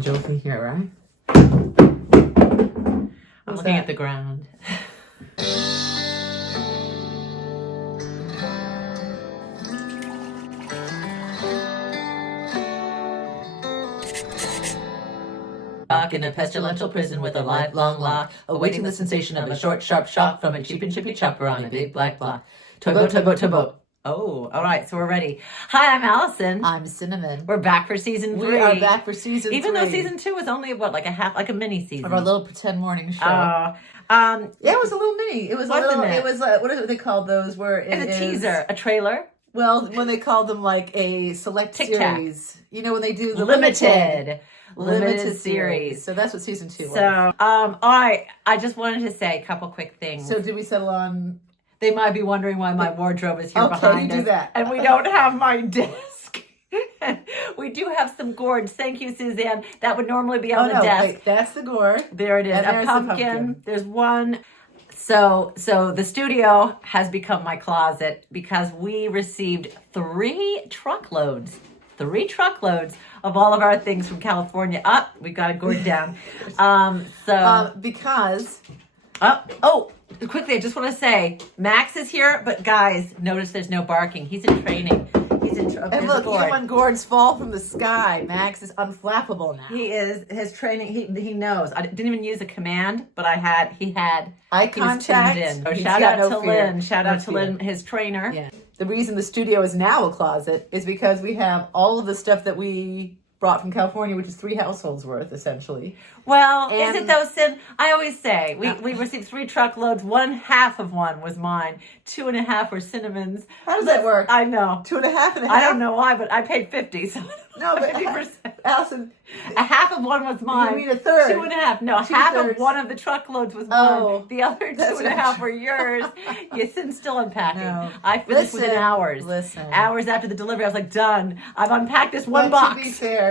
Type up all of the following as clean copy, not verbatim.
Joking here, right? I'm looking at the ground. In a pestilential prison with a lifelong lock, awaiting the sensation of a short, sharp shock from a cheap and chippy chopper on a big black block. Tugboat, tugboat, tugboat. Oh, all right, so we're ready. Hi, I'm Allison. I'm Cinnamon. We're back for season 3. We are back for season 3. Even though season 2 was only, like a mini season. Of our little pretend morning show. Yeah, it was a little mini. It was a little, it was, what is it they called those? Where it's a teaser, a trailer. Well, when they called them like a select series. You know, when they do the limited series. So that's what season 2 was. So, all right, I just wanted to say a couple quick things. So did we settle on... They might be wondering why my wardrobe is here behind us. Do that. And we don't have my desk. We do have some gourds. Thank you, Suzanne. That would normally be on the desk. Wait, that's the gourd. There it is. And a pumpkin. There's one. So the studio has become my closet because we received 3 truckloads. 3 truckloads of all of our things from California. We got a gourd down. Because... Quickly, I just want to say, Max is here, but guys, notice there's no barking. He's in training. And look, even when gourds fall from the sky, Max is unflappable now. He is. His training, he knows. I didn't even use a command, but he had eye contact. Shout out to Lynn. Shout out to Lynn, his trainer. Yeah. The reason the studio is now a closet is because we have all of the stuff that we brought from California, which is 3 households worth, essentially. Well, is it though, Sin? I always say, we received 3 truckloads. 1/2 of one was mine. 2.5 were Cinnamon's. How does that work? I know. 2.5 and a half? I don't know why, but I paid 50, so... No, but 50%. Allison... 1/2 of one was mine. You mean a third? 2.5. No, 1/2 of one of the truckloads was mine. The other 2.5 were yours. Sin's still unpacking. No. I finished within hours. Hours after the delivery, I was like, done. I've unpacked this one box.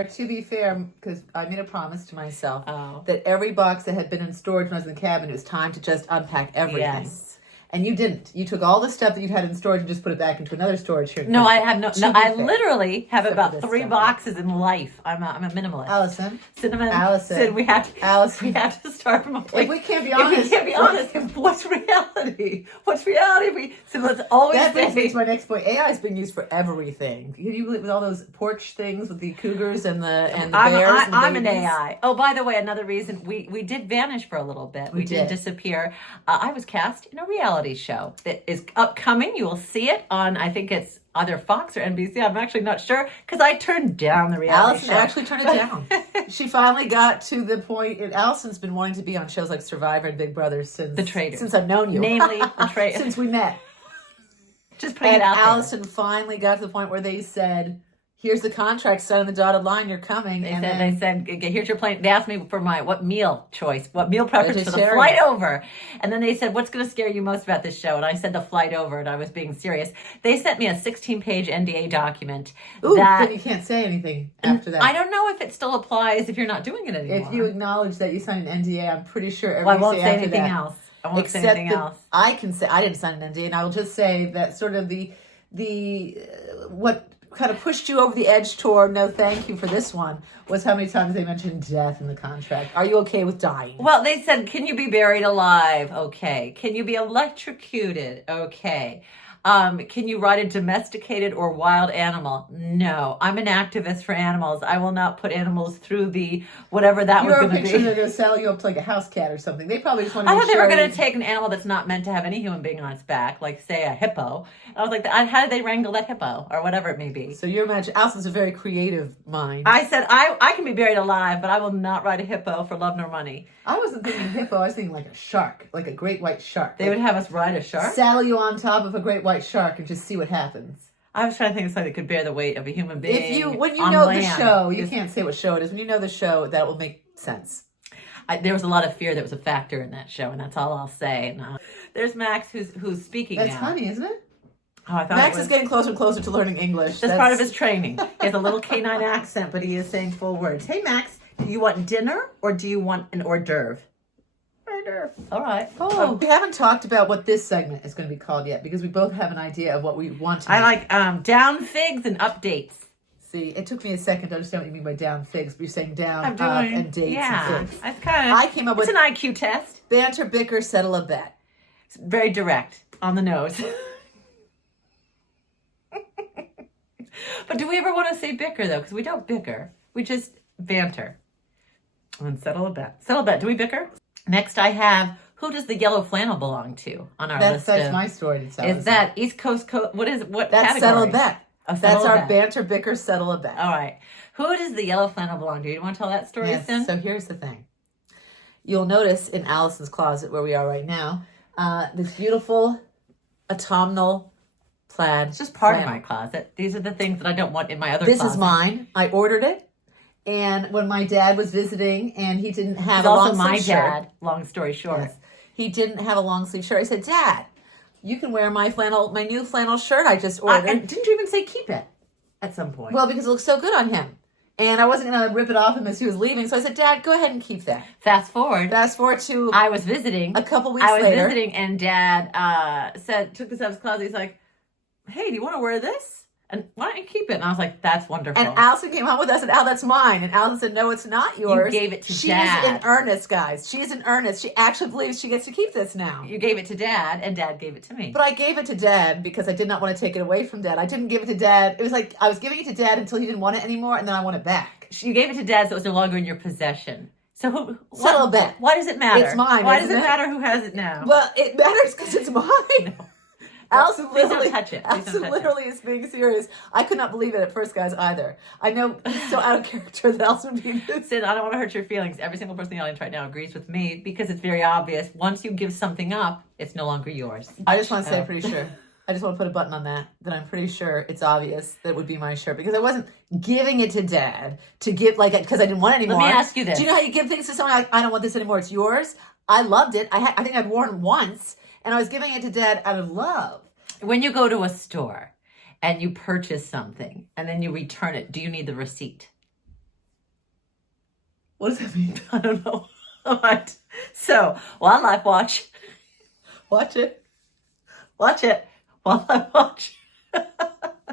To be fair, because I made a promise to myself that every box that had been in storage when I was in the cabin, it was time to just unpack everything. Yes. And you didn't. You took all the stuff that you'd had in storage and just put it back into another storage here. No, I have no. I literally have about 3 boxes in life. I'm a minimalist. Allison, Cinnamon, Allison, Sid, we have to start from a place. If we can't be honest, what's reality? What's reality? So let's always. That brings me to my next point. AI is being used for everything. You with all those porch things with the cougars and the bears. I'm an AI. Oh, by the way, another reason we did vanish for a little bit. We did disappear. I was cast in a reality show that is upcoming. You will see it on, I think it's either Fox or NBC. I'm actually not sure because I turned down the reality show. Allison actually turned it down. She finally got to the point. Allison's been wanting to be on shows like Survivor and Big Brother since The Traitor. Since I've known you, namely The Traitor. Since we met. Just putting it out there. Allison finally got to the point where they said, here's the contract, sign on the dotted line, you're coming. They said, here's your plane. They asked me for what meal preference for the flight over. And then they said, what's going to scare you most about this show? And I said the flight over, and I was being serious. They sent me a 16-page NDA document. Then you can't say anything after that. I don't know if it still applies if you're not doing it anymore. If you acknowledge that you signed an NDA, I'm pretty sure I won't say anything else. I won't say anything else. I can say I didn't sign an NDA, and I will just say that sort of what kind of pushed you over the edge toward no thank you for this one was how many times they mentioned death in the contract. Are you okay with dying? Well, they said, can you be buried alive? Okay. Can you be electrocuted? Okay. Can you ride a domesticated or wild animal? No. I'm an activist for animals. I will not put animals through the whatever that was going to be. You're they're going to sell you up to like a house cat or something. They probably just want to I thought they were going to take an animal that's not meant to have any human being on its back, like say a hippo. I was like, how did they wrangle that hippo or whatever it may be? So you're imagining, Allison's a very creative mind. I said, I can be buried alive, but I will not ride a hippo for love nor money. I wasn't thinking hippo. I was thinking like a shark, like a great white shark. They would have us ride a shark? Saddle you on top of a great white shark and just see what happens. I was trying to think of something that could bear the weight of a human being. When you know the show, you can't say what show it is. When you know the show, that will make sense. There was a lot of fear that was a factor in that show, and that's all I'll say. And, there's Max, who's speaking now. That's funny, isn't it? Oh, I thought Max is getting closer and closer to learning English. That's part of his training. He has a little canine accent, but he is saying full words. Hey, Max, do you want dinner or do you want an hors d'oeuvre? Hors d'oeuvre. All right. We haven't talked about what this segment is going to be called yet because we both have an idea of what we want to I like down figs and updates. See, it took me a second to understand what you mean by down figs, but you're saying down, I'm up, doing, and dates yeah. and figs. I've kind of. I came up It's with an IQ test. banter, bicker, settle a bet. It's very direct on the nose. But do we ever want to say bicker though? Because we don't bicker. We just banter. And settle a bet. Settle a bet. Do we bicker? Next, I have who does the yellow flannel belong to on our list? That's my story to tell. Is that East Coast? What that's category? settle a bet. Oh, That's our bet. banter, bicker, settle a bet. All right. Who does the yellow flannel belong to? You want to tell that story, Yes. Sin? So here's the thing. You'll notice in Allison's closet where we are right now, this beautiful autumnal plaid. It's just part flannel. of my closet. These are the things that I don't want in my other This closet. is mine. I ordered it. And when my dad was visiting and he didn't have He's a also long my sleeve shirt. dad. Long story short. Yes. He didn't have a long sleeve shirt. I said, Dad, you can wear my new flannel shirt I just ordered. And didn't you even say keep it at some point? Well, because it looks so good on him. And I wasn't going to rip it off him as he was leaving. So I said, Dad, go ahead and keep that. Fast forward. Fast forward to I was visiting. a couple weeks I was later. visiting, and Dad took this out of his closet. He's like, "Hey, do you want to wear this? And why don't you keep it?" And I was like, "That's wonderful." And Allison came home with us and Al, that's mine. And Allison said, no, it's not yours. You gave it to She's Dad. in earnest, guys. She's in earnest. She actually believes she gets to keep this now. You gave it to Dad, and Dad gave it to me. But I gave it to Dad because I did not want to take it away from Dad. I didn't give it to Dad. It was like I was giving it to Dad until he didn't want it anymore, and then I want it back. You gave it to Dad, so it was no longer in your possession. So Settle a bet. Why does it matter? It's mine, Why does isn't it it? matter who has it now? Well, it matters because it's mine. Allison Please don't literally, touch it. Please don't Allison touch literally is being serious. I could not believe it at first, guys, either. I know it's so out of character that Allison would be Sid, I don't want to hurt your feelings. Every single person in the audience right now agrees with me because it's very obvious. Once you give something up, it's no longer yours. I just want to say, Oh. pretty sure. I just want to put a button on that I'm pretty sure it's obvious that would be my shirt because I wasn't giving it to Dad to give because I didn't want it anymore. Let me ask you this. Do you know how you give things to someone like, I don't want this anymore, it's yours? I loved it. I think I'd worn it once and I was giving it to Dad out of love. When you go to a store and you purchase something and then you return it, do you need the receipt? What does that mean? I don't know. What? So, Wildlife Watch. Watch it. Watch it. Wildlife Watch.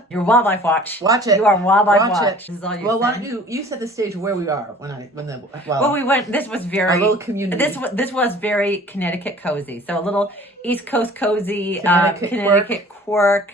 You're Wildlife Watch. Watch it. You are Wildlife Watch Watch. it. This is all you're Well, why saying. don't you set the stage where we are Well, we went. This was very a little community. This was very Connecticut cozy. So a little East Coast cozy, Connecticut quirk.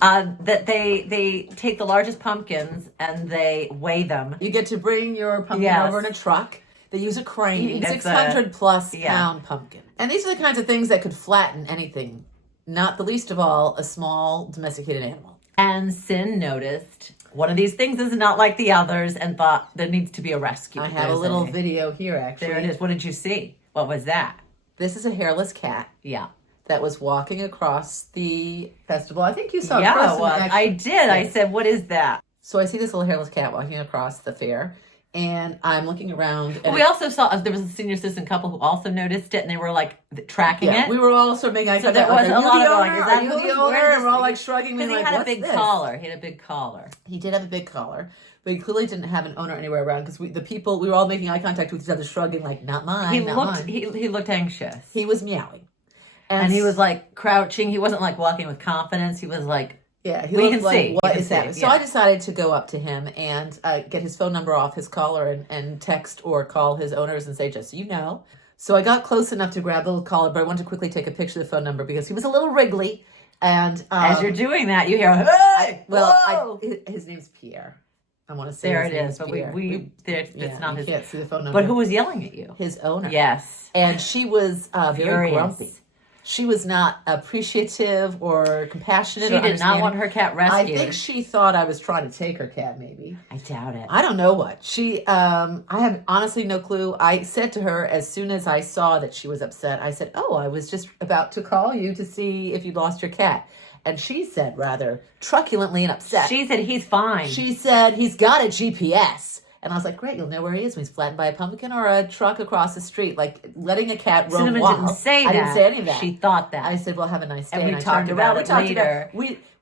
That they take the largest pumpkins and they weigh them. You get to bring your pumpkin Yes. over in a truck. They use a crane. It's 600 plus yeah. pound pumpkin. And these are the kinds of things that could flatten anything. Not the least of all, a small domesticated animal. And Sin noticed one of these things is not like the others and thought there needs to be a rescue. I have a little video here, actually. There it is. What did you see? What was that? This is a hairless cat Yeah. that was walking across the festival. I think you saw it Yeah, first. it was. I did. I Yes. said, what is that? So I see this little hairless cat walking across the fair, and I'm looking around. And We also saw, there was a senior citizen couple who also noticed it and they were like tracking it. we were all sort of making eye So contact. there was like, a lot of owner? like, is that Are you who's the owner? wearing And we're all this? like shrugging. Because We're he like, had a what's big this? collar. He had a big collar. He did have a big collar, but he clearly didn't have an owner anywhere around because we were all making eye contact with each other, shrugging like, not mine, He not looked mine. he looked anxious. He was meowing. And he was like crouching. He wasn't like walking with confidence. He was like, yeah, he well, you looked can like, see. what You is can that? see, So yeah. I decided to go up to him and get his phone number off his collar and text or call his owners and say, just so you know. So I got close enough to grab the little collar, but I wanted to quickly take a picture of the phone number because he was a little wriggly. And as you're doing that, you hear, hey, his name's Pierre. I want to say there his it name is. But Pierre. it's not you his. can't see the phone number. But who was yelling at you? His owner. Yes. And she was very Furious. grumpy. She was not appreciative or compassionate. She or did not understanding. want her cat rescued. I think she thought I was trying to take her cat, maybe. I doubt it. I don't know what. I have honestly no clue. I said to her as soon as I saw that she was upset, I said, oh, I was just about to call you to see if you'd lost your cat. And she said rather truculently and upset. She said, he's fine. She said, he's got a GPS. And I was like, great, you'll know where he is when he's flattened by a pumpkin or a truck across the street. Like letting a cat roam Cinnamon wild. didn't say that. I didn't say any of that. She thought that. I said, well, have a nice day. And we I talked turned about around. it later.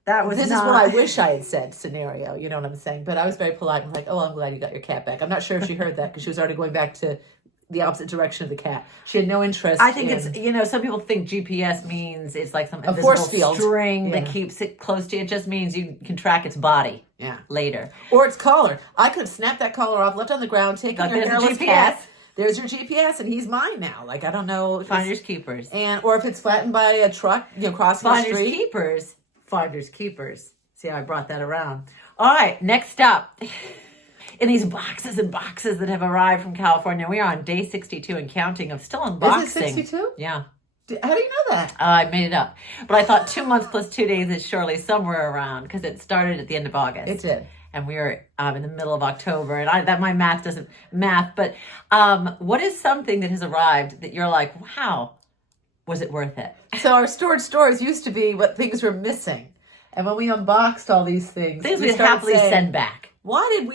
That was this not... is what I wish I had said scenario. You know what I'm saying? But I was very polite and like, oh, I'm glad you got your cat back. I'm not sure if she heard that because she was already going back to the opposite direction of the cat. She had no interest. I think it's, some people think GPS means it's like some invisible force field string that keeps it close to you. It just means you can track its body later. Or its collar. I could have snapped that collar off, left on the ground, taken your hairless cat. There's your GPS, and he's mine now. Like, I don't know. Finders keepers. Or if it's flattened by a truck, crossing the street. Finders keepers. See how I brought that around. All right, next up. In these boxes and boxes that have arrived from California, we are on day 62 and counting of still unboxing. Is it 62? Yeah. How do you know that? I made it up. But I thought 2 months plus 2 days is surely somewhere around because it started at the end of August. It did. And we are in the middle of October. And that my math doesn't math. But what is something that has arrived that you're like, wow, was it worth it? So our stored stores used to be what things were missing. And when we unboxed all these things we'd happily send back. Why did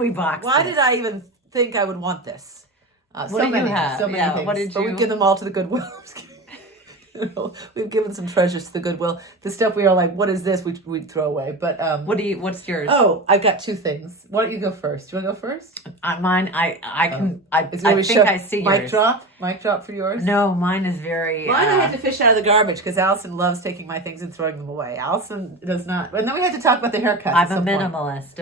we box Why did I even think I would want this? What do you have? So many things. What did but we've given them all to the Goodwill. We've given some treasures to the Goodwill. The stuff we are like, what is this? We'd throw away. But what's yours? Oh, I've got 2 things. Why don't you go first? Do you want to go first? Mine. I think I see yours. Mic drop for yours. No, mine is very. Mine I had to fish out of the garbage because Allison loves taking my things and throwing them away. Allison does not. And then we had to talk about the haircut. I'm a minimalist.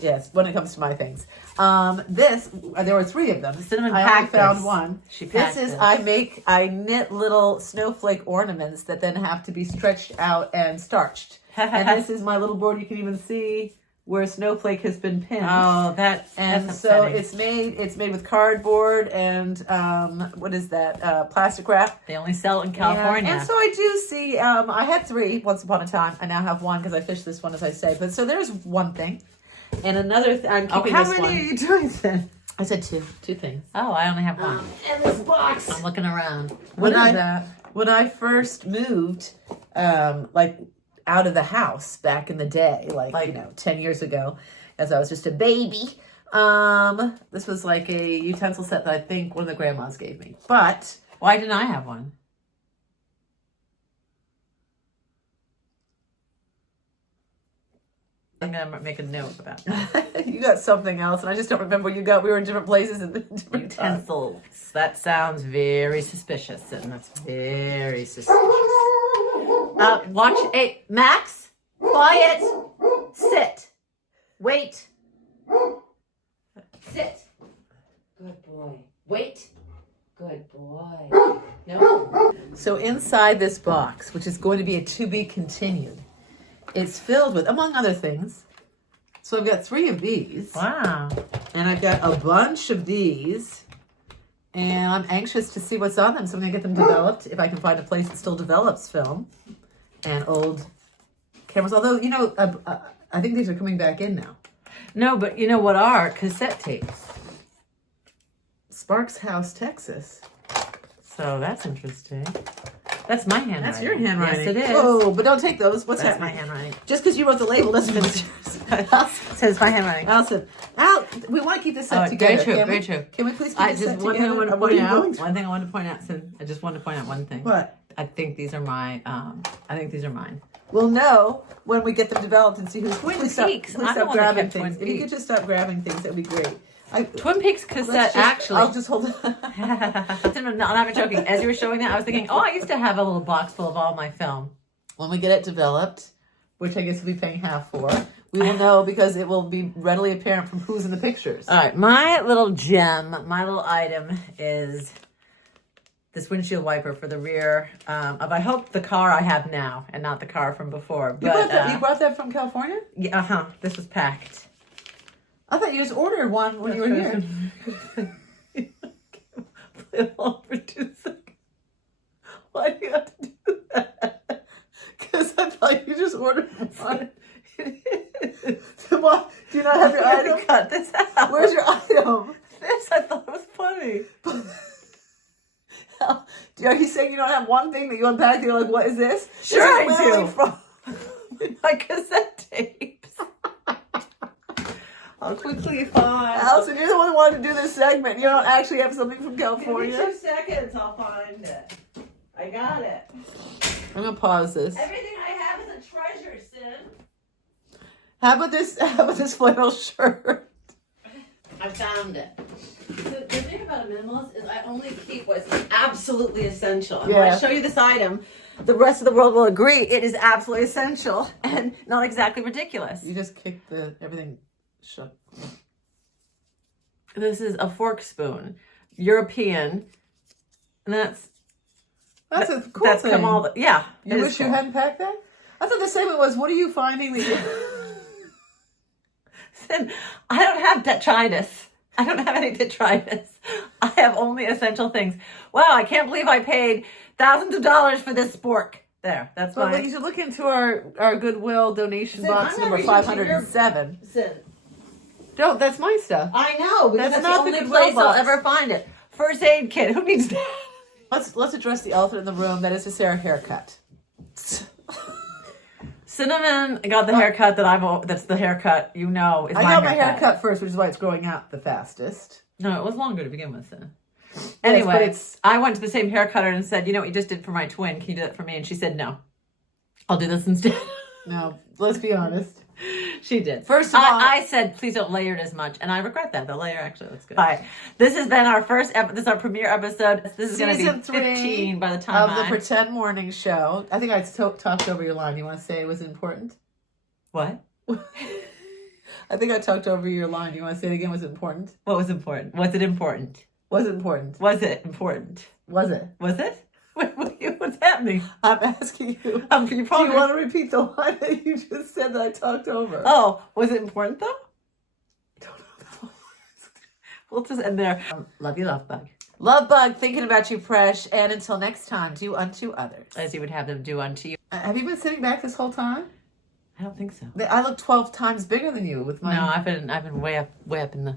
Yes, when it comes to my things. There were 3 of them. Cinnamon I only found one. I knit little snowflake ornaments that then have to be stretched out and starched. And this is my little board. You can even see where a snowflake has been pinned. Oh, that's so it's made with cardboard and what is that? Plastic wrap. They only sell it in California. And so I do see. I had 3 once upon a time. I now have 1 because I fished this one, as I say. But so there's one thing, and another. I'm keeping how this many one. are you doing then? I said 2 things. Oh, I only have 1. And this box. I'm looking around. What is that? When I first moved, out of the house back in the day, 10 years ago, as I was just a baby. This was like a utensil set that I think one of the grandmas gave me. But why didn't I have one? I'm gonna make a note about that. You got something else, and I just don't remember what you got. We were in different places and different utensils. That sounds very suspicious, and that's very suspicious. Watch. Hey, Max, quiet. Sit. Wait. Sit. Good boy. Wait. Good boy. No. So inside this box, which is going to be a to be continued, it's filled with, among other things. So I've got 3 of these. Wow. And I've got a bunch of these. And I'm anxious to see what's on them. So I'm going to get them developed if I can find a place that still develops film and old cameras. Although, I think these are coming back in now. No, but you know what are cassette tapes? Sparks House, Texas. So that's interesting. That's my handwriting. That's your handwriting. Yes, it is. Oh, but don't take those. What's That's happening? my handwriting. Just because you wrote the label doesn't mean it's yours. It says my handwriting. Allison, we want to keep this set together. Very true. Can we please keep this set one together? thing I wanted to point out, Sin. I just wanted to point out one thing. What? I think these are my. I think these are mine. We'll know when we get them developed and see who's Twin please Peaks. stop grabbing things. If you could just stop grabbing things, that would be great. Twin Peaks cassette, actually. I'll just hold it. I'm not even joking. As you were showing that, I was thinking, I used to have a little box full of all my film. When we get it developed, which I guess we'll be paying half for, we will know because it will be readily apparent from who's in the pictures. All right, my little gem, my little item is this windshield wiper for the rear of, I hope, the car I have now and not the car from before. You brought that from California? Yeah, this was packed. I thought you just ordered one when you were here. Play along for 2 seconds. Why do you have to do that? Because I thought you just ordered one. So why, do you not have your item? Cut this out. Where's your item? This, I thought it was funny. Are you saying you don't have one thing that you unpacked? You're like, what is this? Sure, this I do. From my cassette tapes. I'll quickly find. Allison, you're the one who wanted to do this segment. You don't actually have something from California. Give me 2 seconds. I'll find it. I got it. I'm gonna pause this. Everything I have is a treasure, Sin. How about this flannel shirt? I found it. The thing about a minimalist is I only keep what's absolutely essential. And Yeah. when I show you this item, the rest of the world will agree it is absolutely essential and not exactly ridiculous. You just kicked everything shut. This is a fork spoon, European, and that's a cool that's thing. come all the, yeah. You wish you hadn't packed that? I thought the segment was, what are you finding that you... I don't have detritus. I don't have any detritus. I have only essential things. Wow, I can't believe I paid thousands of dollars for this spork. There, that's Well, mine. you should look into our Goodwill donation box I'm not number reaching to 507. Sin. No, that's my stuff. I know, because That's that's not the the only Goodwill place I'll box. ever find it. First aid kit. Who needs that? Let's address the elephant in the room. That is to say, our haircut. Cinnamon got the haircut that's the haircut is I got my haircut first, which is why it's growing out the fastest. No, it was longer to begin with. Sin. Yes, Anyway, but I went to the same hair cutter and said, you know what you just did for my twin? Can you do that for me? And she said, no. I'll do this instead. No, let's be honest. She did. First of all, I said, please don't layer it as much. And I regret that. The layer actually looks good. All right. This has been our this is our premiere episode. This is going to be Season 3 15 by the time of the Pretend Morning Show. I think I talked over your line. You want to say it was important? What? I think I talked over your line. You want to say it again? Was it important? What was important? Was it important? Was it important? Was it important? Was it? Was it? What's happening? I'm asking you. You Do you want to repeat the line that you just said that I talked over? Oh, was it important though? I don't know. We'll just end there. Love you, love bug. Love bug, thinking about you, Presh. And until next time, do unto others. As you would have them do unto you. Have you been sitting back this whole time? I don't think so. I look 12 times bigger than you with my... No, I've been way up in the